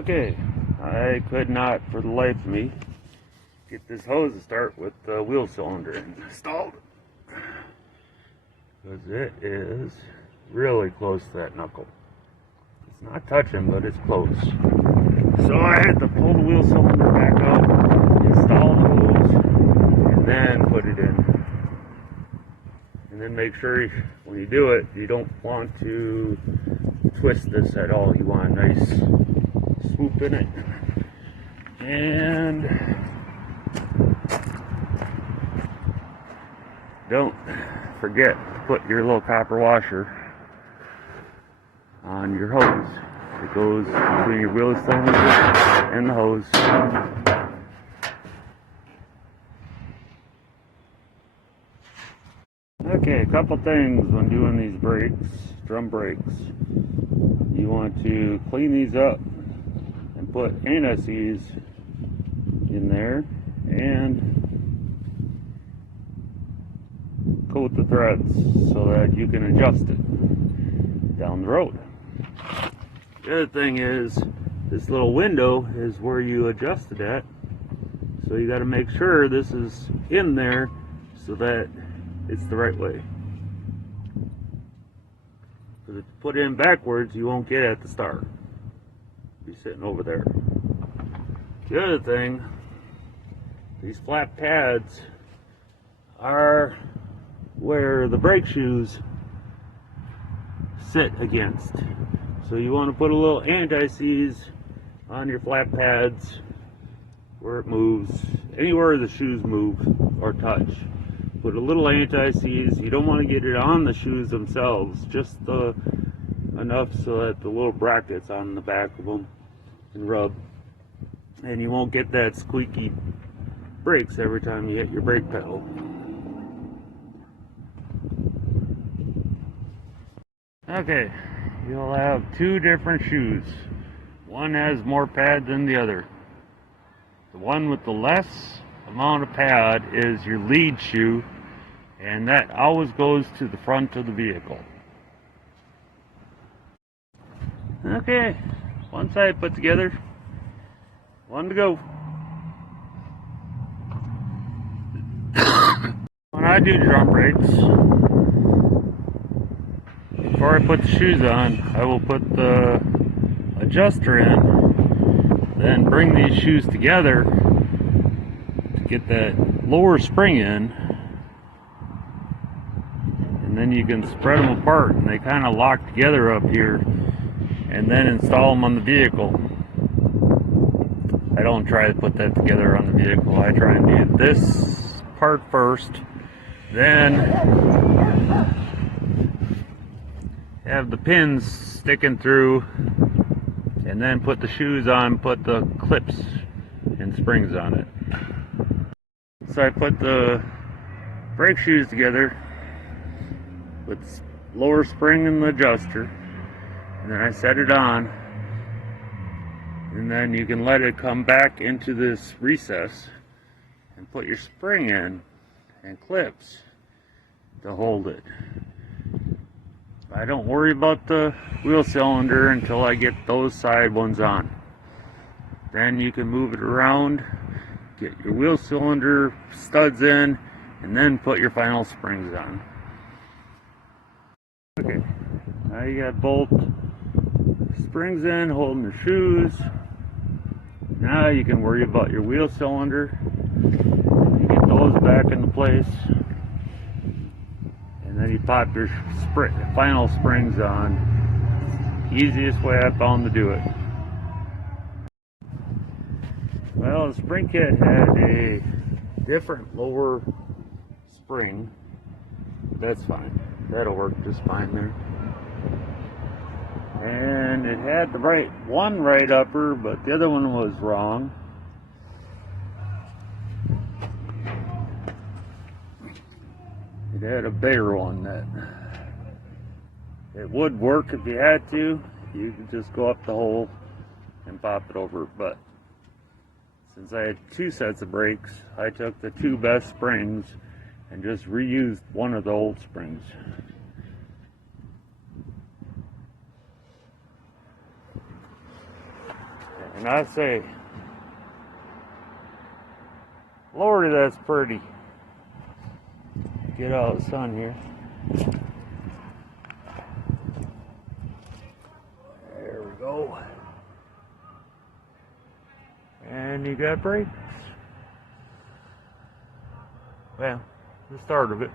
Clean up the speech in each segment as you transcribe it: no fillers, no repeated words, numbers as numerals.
Okay, I could not for the life of me get this hose to start with the wheel cylinder installed, because it is really close to that knuckle. It's not touching, but it's close. So I had to pull the wheel cylinder back out, install the hose, and then put it in. And then make sure when you do it, you don't want to twist this at all. You want a nice swoop in it. And don't forget to put your little copper washer on your hose. It goes between your wheel cylinder and the hose. Okay, a couple things when doing these brakes, drum brakes. You want to clean these up and put anti-seize in there and coat the threads so that you can adjust it down the road. The other thing is, this little window is where you adjust it at, so you got to make sure this is in there so that it's the right way. Because if you put it in backwards, you won't get at the start. Be sitting over there. The other thing, these flat pads are where the brake shoes sit against. So you want to put a little anti-seize on your flat pads where it moves, anywhere the shoes move or touch. Put a little anti-seize. You don't want to get it on the shoes themselves, just enough so that the little brackets on the back of them can rub, and you won't get that squeaky brakes every time you hit your brake pedal. Okay, you'll have two different shoes. One has more pad than the other. The one with the less amount of pad is your lead shoe, and that always goes to the front of the vehicle. Okay, one side put together, one to go. When I do drum brakes, before I put the shoes on, I will put the adjuster in, then bring these shoes together to get that lower spring in, and then you can spread them apart and they kind of lock together up here, and then install them on the vehicle. I don't try to put that together on the vehicle. I try and do this part first, then have the pins sticking through, and then put the shoes on, put the clips and springs on it. So I put the brake shoes together with lower spring and the adjuster, and then I set it on, and then you can let it come back into this recess and put your spring in and clips to hold it. I don't worry about the wheel cylinder until I get those side ones on. Then you can move it around, get your wheel cylinder studs in, and then put your final springs on. Okay, now you got both springs in, holding the shoes. Now you can worry about your wheel cylinder. You get those back into place. And then you pop your final springs on. Easiest way I found to do it. Well, the spring kit had a different lower spring. That's fine. That'll work just fine there. And it had the one right upper, but the other one was wrong. It had a bigger one that it would work if you had to. You could just go up the hole and pop it over. But since I had two sets of brakes, I took the two best springs and just reused one of the old springs. And I say, Lordy, that's pretty. Get out of the sun here. There we go. And you got brakes. Well, the start of it.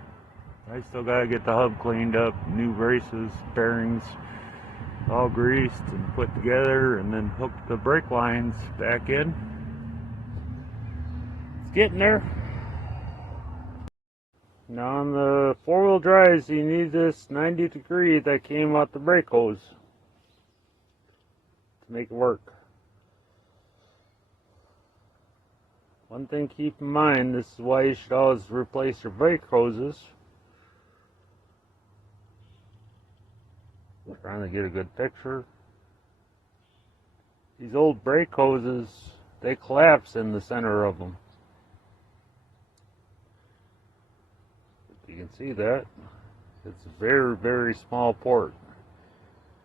I still gotta get the hub cleaned up, new braces, bearings, all greased and put together, and then hook the brake lines back in. It's getting there. Now on the four-wheel drives, you need this 90-degree that came out the brake hose to make it work. One thing to keep in mind, this is why you should always replace your brake hoses. I'm trying to get a good picture. These old brake hoses, they collapse in the center of them. You can see that. It's a very, very small port.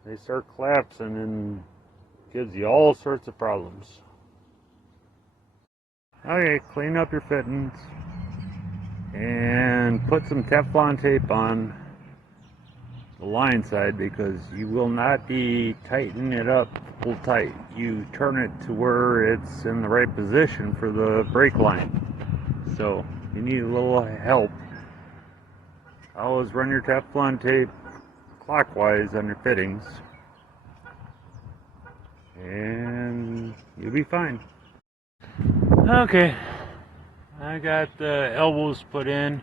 They start collapsing and gives you all sorts of problems. Okay, clean up your fittings and put some Teflon tape on the line side, because you will not be tightening it up full tight. You turn it to where it's in the right position for the brake line. So you need a little help. Always run your Teflon tape clockwise on your fittings and you'll be fine. Okay, I got the elbows put in.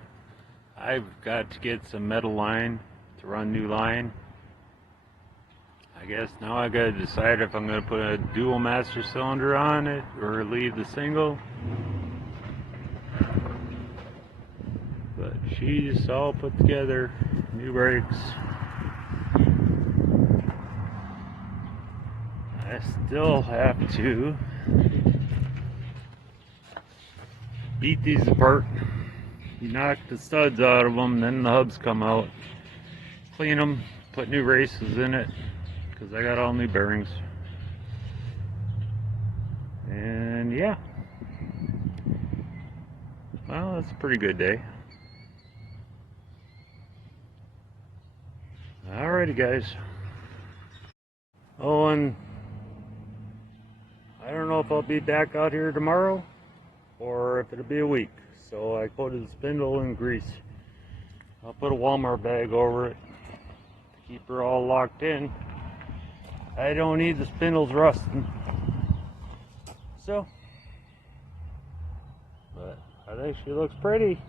I've got to get some metal line to run new line. I guess now I gotta decide if I'm gonna put a dual master cylinder on it or leave the single. But she's all put together, new brakes. I still have to beat these apart. You knock the studs out of them, then the hubs come out. Clean them, put new races in it, because I got all new bearings. And yeah. Well, that's a pretty good day. Alrighty guys. Oh, and I don't know if I'll be back out here tomorrow or if it'll be a week. So I coated the spindle in grease. I'll put a Walmart bag over it to keep her all locked in. I don't need the spindles rusting. So, but I think she looks pretty.